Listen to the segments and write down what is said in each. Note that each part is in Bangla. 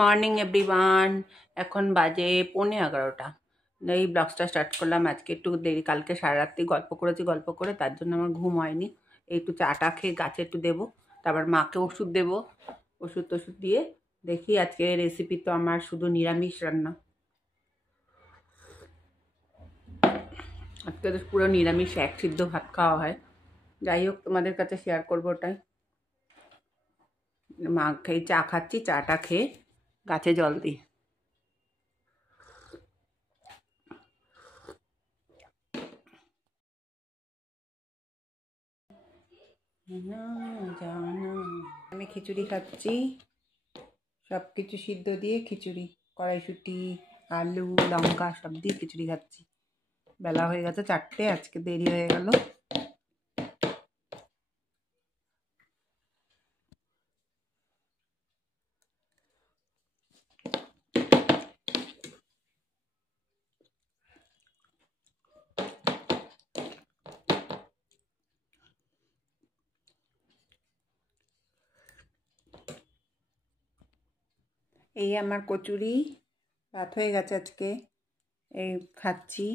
Morning everyone. এখন বাজে 11:15। এই ব্লগসটা স্টার্ট করলাম আজকে একটু দেরি, কালকে সারা রাত্রি গল্প করে তার জন্য আমার ঘুম হয়নি। একটু চাটা খেয়ে গাছে একটু দেবো, তারপর মাকে ওষুধ দেবো। ওষুধ দিয়ে দেখি। আজকে রেসিপি তো আমার শুধু নিরামিষ রান্না, আজকে তো পুরো নিরামিষ, এক সিদ্ধ ভাত খাওয়া হয়। যাই হোক, তোমাদের কাছে শেয়ার করবো ওটাই। মা খেয়ে চা খাচ্ছি, চাটা খেয়ে গাছে জল দিই। আমি খিচুড়ি খাচ্ছি, সব কিছু সিদ্ধ দিয়ে খিচুড়ি, কড়াইশুঁটি, আলু, লঙ্কা সব দিয়ে খিচুড়ি খাচ্ছি। বেলা হয়ে গেছে 4টে, আজকে দেরি হয়ে গেল। এই আমার কচুরি, ভাত হয়ে গেছে আজকে, এই খাচ্ছি।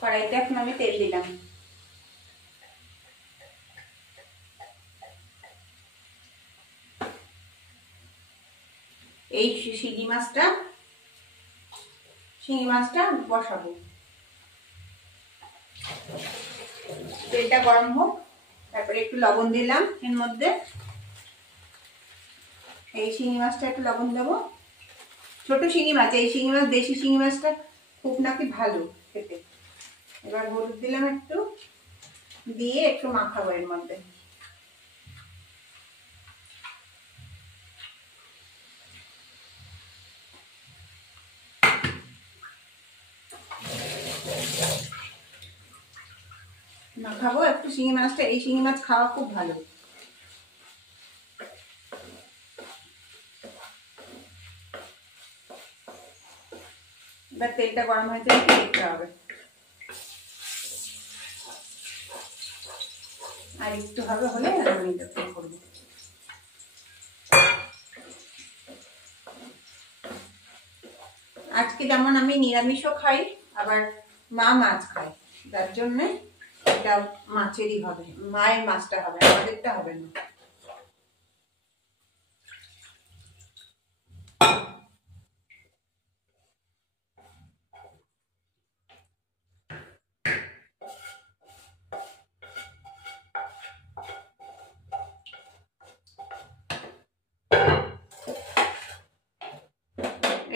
কড়াইতে এখন আমি তেল দিলাম। এই শিঙি মাছটা বসাবো। তেলটা গরম হোক, তারপরে একটু লবণ দিলাম এর মধ্যে। এই শিঙি মাছটা একটু লবণ দেবো। ছোট শিঙি মাছ, এই শিঙি মাছ, দেশি শিঙি মাছটা খুব নাকি ভালো খেতে। এবার হলুদ দিলাম একটু, দিয়ে একটু মাখাবো এর মধ্যে। মাখাবো একটু শিঙি মাছটা, এই শিঙি মাছ খাওয়া খুব ভালো। এবার তেলটা গরম হয়েছে দেখতে হবে, আর একটু হবে হলে আমি এটা করবো। আজকে যেমন আমি নিরামিষও খাই, আবার মা মাছ খায়, যার জন্য এটা মাছেরই হবে, মায়ের মাছটা হবে, আমাদেরটা হবে না।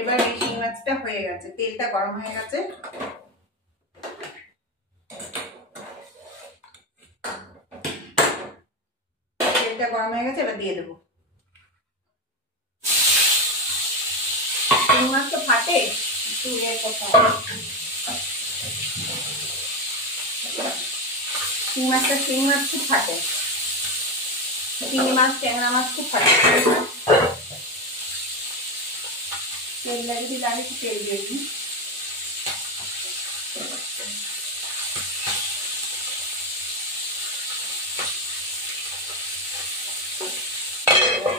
এবার এই শিঙি মাছটা হয়ে গেছে, তেলটা গরম হয়ে গেছে। তেলটা গরম হয়ে গেছে, এবার দিয়ে দেবো। শিঙি মাছ তো ফাটে, একটু ইয়ে করতে হবে। শিঙি মাছ খুব ফাটে, শিঙি মাছ, ট্যাংরা মাছ খুব ফাটে। তেল যদি লাগে একটু তেল দিয়ে দিই।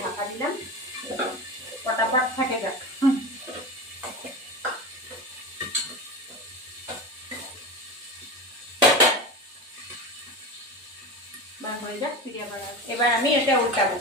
ঢাকা দিলাম, পটাপট থাকে যাক। হয়ে যাক, এবার আমি এটা উল্টাবো।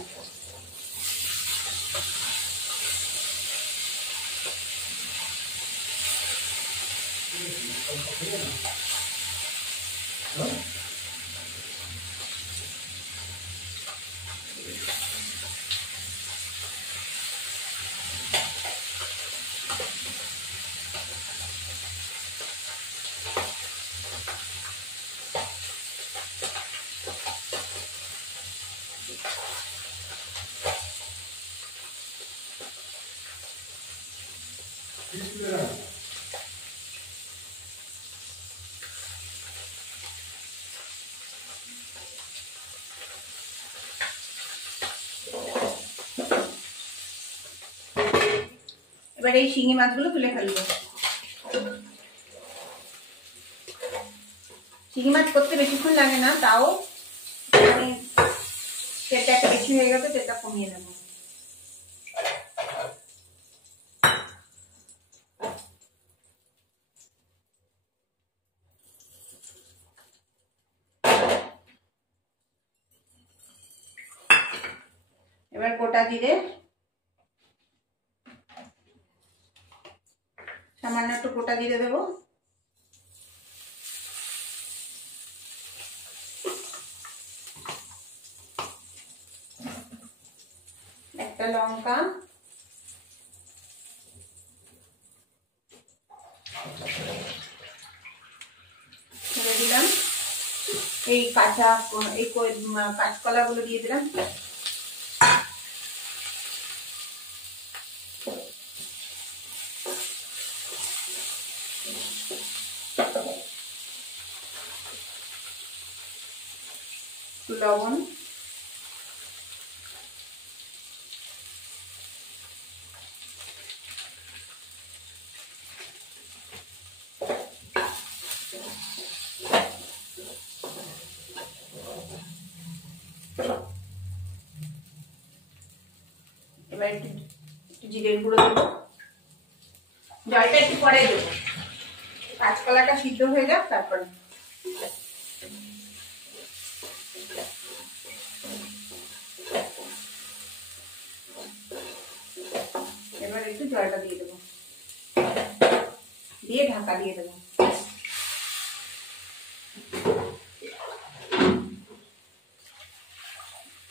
এবার এই শিঙি মাছগুলো তুলে ফেলবো। শিঙি মাছ করতে বেশিক্ষণ লাগে না, তাও মানে তেলটা একটু বেশি হয়ে গেছে, তেলটা কমিয়ে নেব। এবার গোটা জিরে, সামান্য একটু গোটা জিরে দেবো, একটা লঙ্কা, ছেড়ে দিলাম। এই কাঁচকলা গুলো দিয়ে দিলাম। লবণ, এবার একটু জিরের গুঁড়ো দেবো। জলটা একটু পরে দেবো, কাঁচকলাটা সিদ্ধ হয়ে যাক তারপরে। এবার একটু জলটা দিয়ে দেবো, দিয়ে ঢাকা দিয়ে দেবো।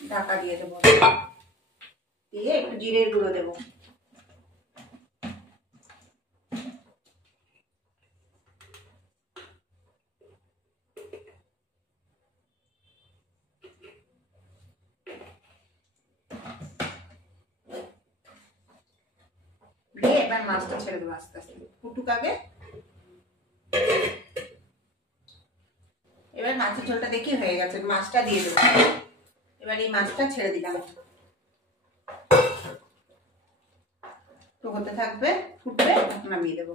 ঢাকা দিয়ে দেবো, দিয়ে একটু জিরের গুঁড়ো দেবো। দিয়ে এবার মাছটা ছেড়ে দেবো আস্তে আস্তে, ফুটুক আগে। এবার মাছের ঝোলটা দেখি হয়ে গেছে, মাছটা দিয়ে দেবো। এবার এই মাছটা ছেড়ে দিলাম, তো হতে থাকবে, ফুটবে, নামিয়ে দেবো।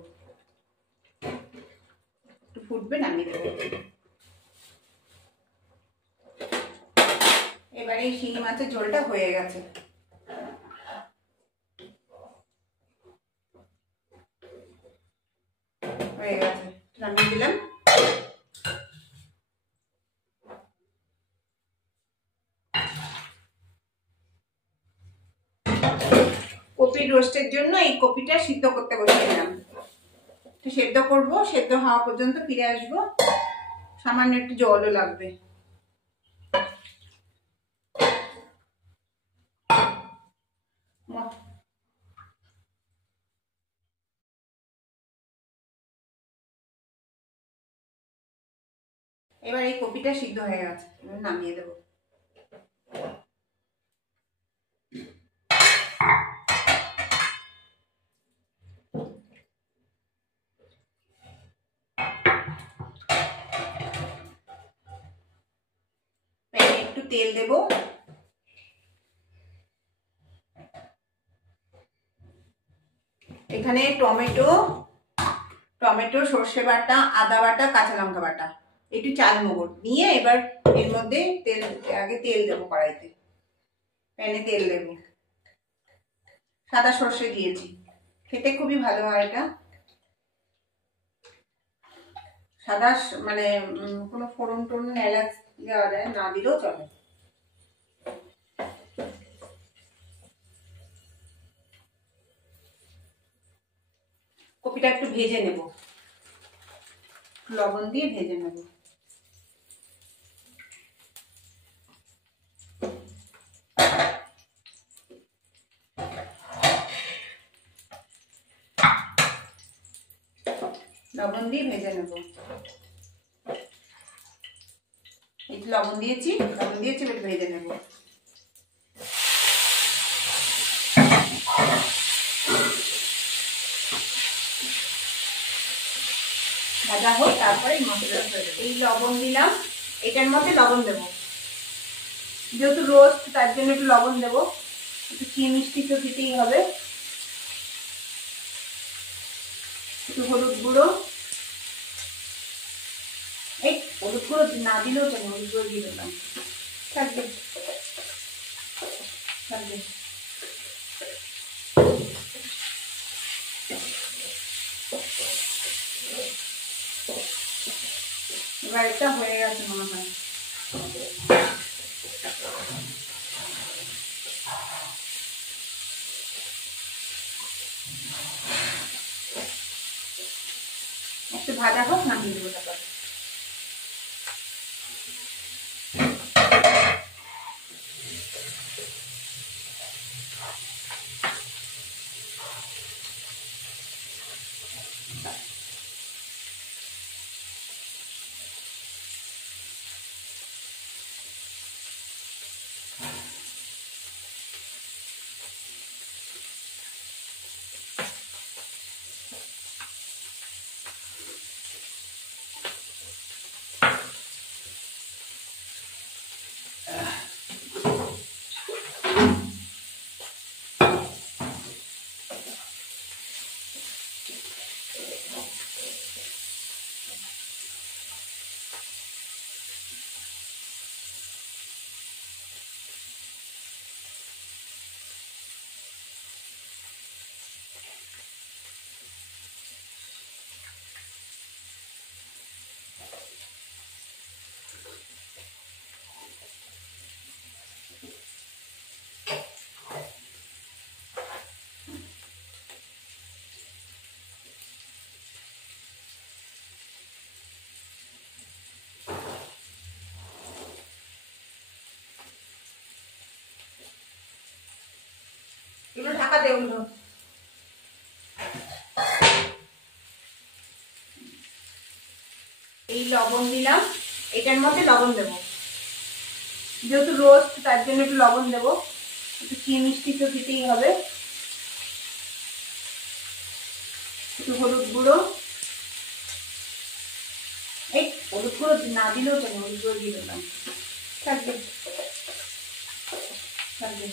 একটু ফুটবে, নামিয়ে দেবো। এবার এই শিঙি মাছের ঝোলটা হয়ে গেছে, নামিয়ে দিলাম। কপির রোস্টের জন্য এই কপিটা সিদ্ধ করতে বসিয়ে দিলাম। তো সেদ্ধ করব, সেদ্ধ হওয়া পর্যন্ত ফিরে আসবো। সামান্য একটু জলও লাগবে। এবার এই কপিটা সিদ্ধ হয়ে গেছে, এবার নামিয়ে দেবো। একটু তেল দেব, এখানে টমেটো, সর্ষে বাটা, আদা বাটা, কাঁচা লঙ্কা বাটা, একটু চাল মগজ নিয়ে এবার এর মধ্যে আগে তেল দেবো কড়াইতে, প্যানে তেল দেবো। সাদা সর্ষে দিয়েছি, খেতে খুবই ভালো হয় এটা। সাদা মানে কোনো ফোড়ন টোড়ন এলাচ দেওয়া যায়, না দিলেও চলে। কপিটা একটু ভেজে নেব, লবণ দিয়ে ভেজে নেব। লবণ দিয়ে ভেজে নেব। এই লবণ দিয়েছি, এবার ভেজে নেব। ভাজা হোক, তারপরে এই মশলাটা, এই লবণ দিলাম, এটার মধ্যে লবণ দেব, যেহেতু রোস্ট তার জন্য একটু লবণ দেবো। একটু চিনি মিষ্টি তো দিতেই হবে। একটু হলুদ গুঁড়ো, এই হলুদ গুঁড়ো না দিলেও চলে, হলুদ গুঁড়ো দিয়ে দিলাম, থাকবে। এবার এটা হয়ে গেছে মনে হয়। একটু ভাজা হোক, নামিয়ে দেবো তারপর। এগুলো ঢাকা দে। ওগুলো এই লবণ দিলাম, এটার মধ্যে লবণ দেব, যেহেতু রোস্ট তার জন্য একটু লবণ দেবো। একটু চিনি মিষ্টি তো দিতেই হবে। একটু হলুদ গুঁড়ো, এই হলুদ গুঁড়ো না দিলেও তো, হলুদ গুঁড়ো দিয়ে দিলাম, থাকবে থাকবে।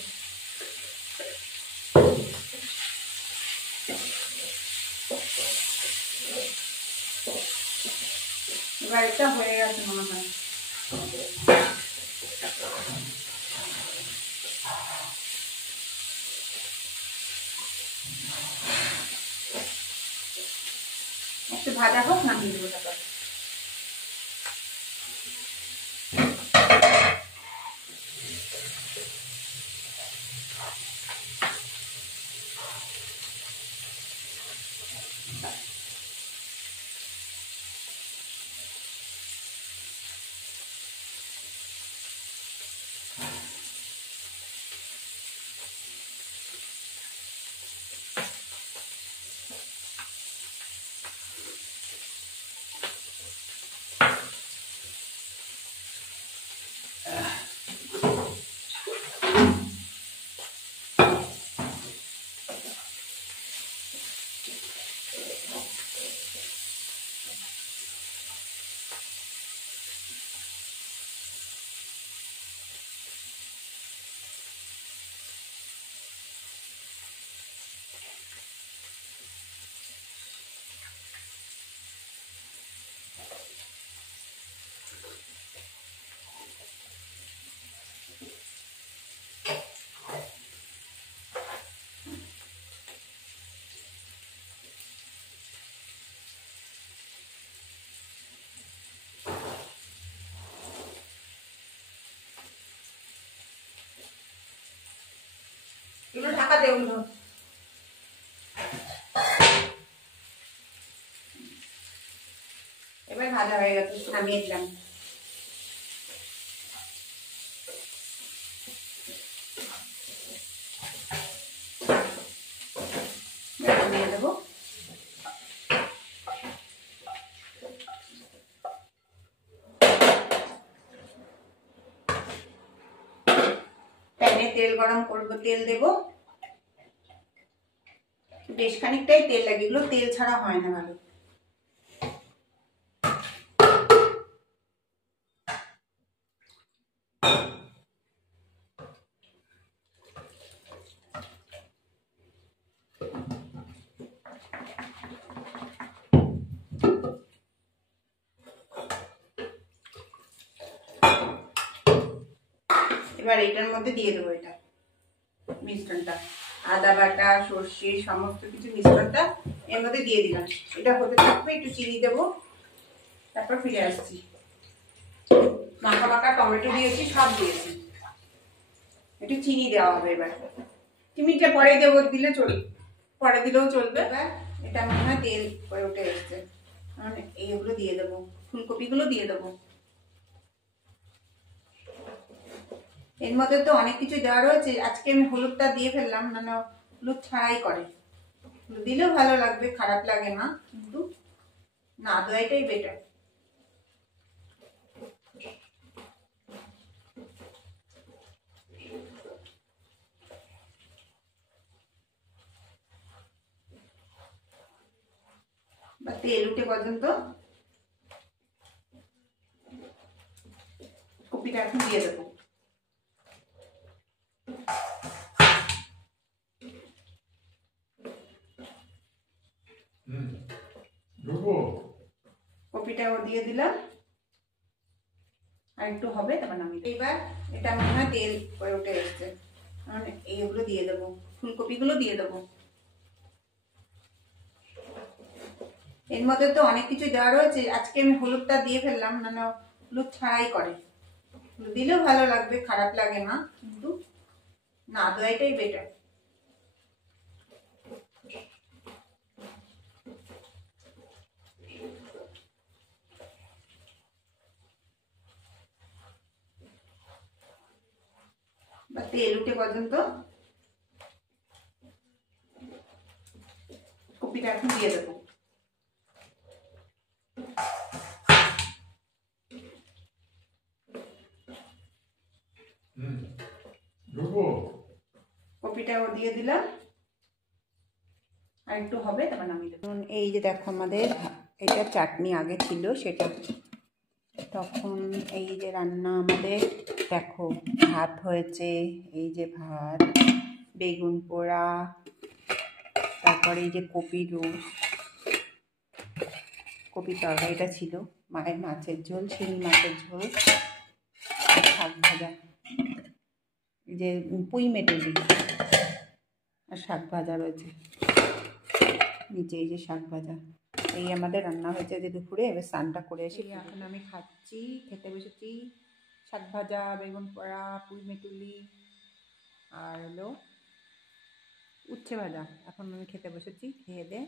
এবার এটা হয়ে গেছে মনে হয়। একটু ভাজা হোক, নামিয়ে দেবো তারপর। এগুলো ঢাকা দে। ওগুলো এবার ভাজা হয়ে গেছে, নামিয়ে দিলাম। নামিয়ে দেবো। প্যানে তেল গরম করবো, তেল দেবো, বেশ খানিকটাই তেল লাগে, এগুলো তেল ছাড়া হয় না ভালো। এবার এটার মধ্যে দিয়ে দেবো এটা। মিশ্রণটা, আদা বাটা, সর্ষে, সমস্ত কিছু মিশ্রণটা এর মধ্যে দিয়ে দিলাম। এটা হতে থাকবে, একটু চিনি দেবো, তারপর ফিরে আসছি। মাখা মাখা টমেটো দিয়েছি, সব দিয়েছি, একটু চিনি দেওয়া হবে এবার। চিনিটা পরে দেবো, দিলে চলবে, পরে দিলেও চলবে। এবার এটা মনে হয় তেল করে উঠে এসছে, মানে এইগুলো দিয়ে দেবো, ফুলকপিগুলো দিয়ে দেবো। এর মধ্যে তো অনেক কিছু দেওয়া রয়েছে, আজকে আমি হলুদটা দিয়ে ফেললাম, মানে হলুদ ছাড়াই করে, দিলেও ভালো লাগবে, খারাপ লাগে না, কিন্তু না দেওয়াটাই বেটার। বা তেল উঠে পর্যন্ত কপিটা এখন দিয়ে দেবো। কপিটাও দিয়ে দিলাম, আর একটু হবে, তারপর নামিয়ে দেবো। এবার এটা মনে হয় তেল করে উঠে এসছে, মানে এইগুলো দিয়ে দেবো, ফুলকপিগুলো দিয়ে দেবো। এর মধ্যে তো অনেক কিছু দেওয়া রয়েছে, আজকে আমি হলুদটা দিয়ে ফেললাম, মানে হলুদ ছাড়াই করে, দিলেও ভালো লাগবে, খারাপ লাগে না, কিন্তু না দেওয়াটাই বেটার। বা তেল উঠে পর্যন্ত কপিটা এখন দিয়ে দেবো। কপিটাও দিয়ে দিলাম, আর একটু হবে, তারপর নামিয়ে দেবো। এই যে দেখো আমাদের এটা চাটনি আগে ছিল, সেটা তখন এই যে রান্না আমাদের দেখো, ভাত হয়েছে, এই যে ভাত, বেগুন পোড়া, তারপরে এই যে কপি রোস্ট, কপি তরকারিটা ছিল, মায়ের মাছের ঝোল, শিঙি মাছের ঝোল, আর শাক ভাজা, এই যে পুঁই মেটেলি, আর শাক ভাজা রয়েছে নিচে, এই যে শাক ভাজা। এই আমাদের রান্না হয়েছে যে দুপুরে। এবার স্নানটা করে এসে এখন আমি খাচ্ছি, খেতে বসেছি। শাক ভাজা, বেগুন পোড়া, পুঁই মেটুলি, আর হলো উচ্ছে ভাজা। এখন আমি খেতে বসেছি, খেয়ে দে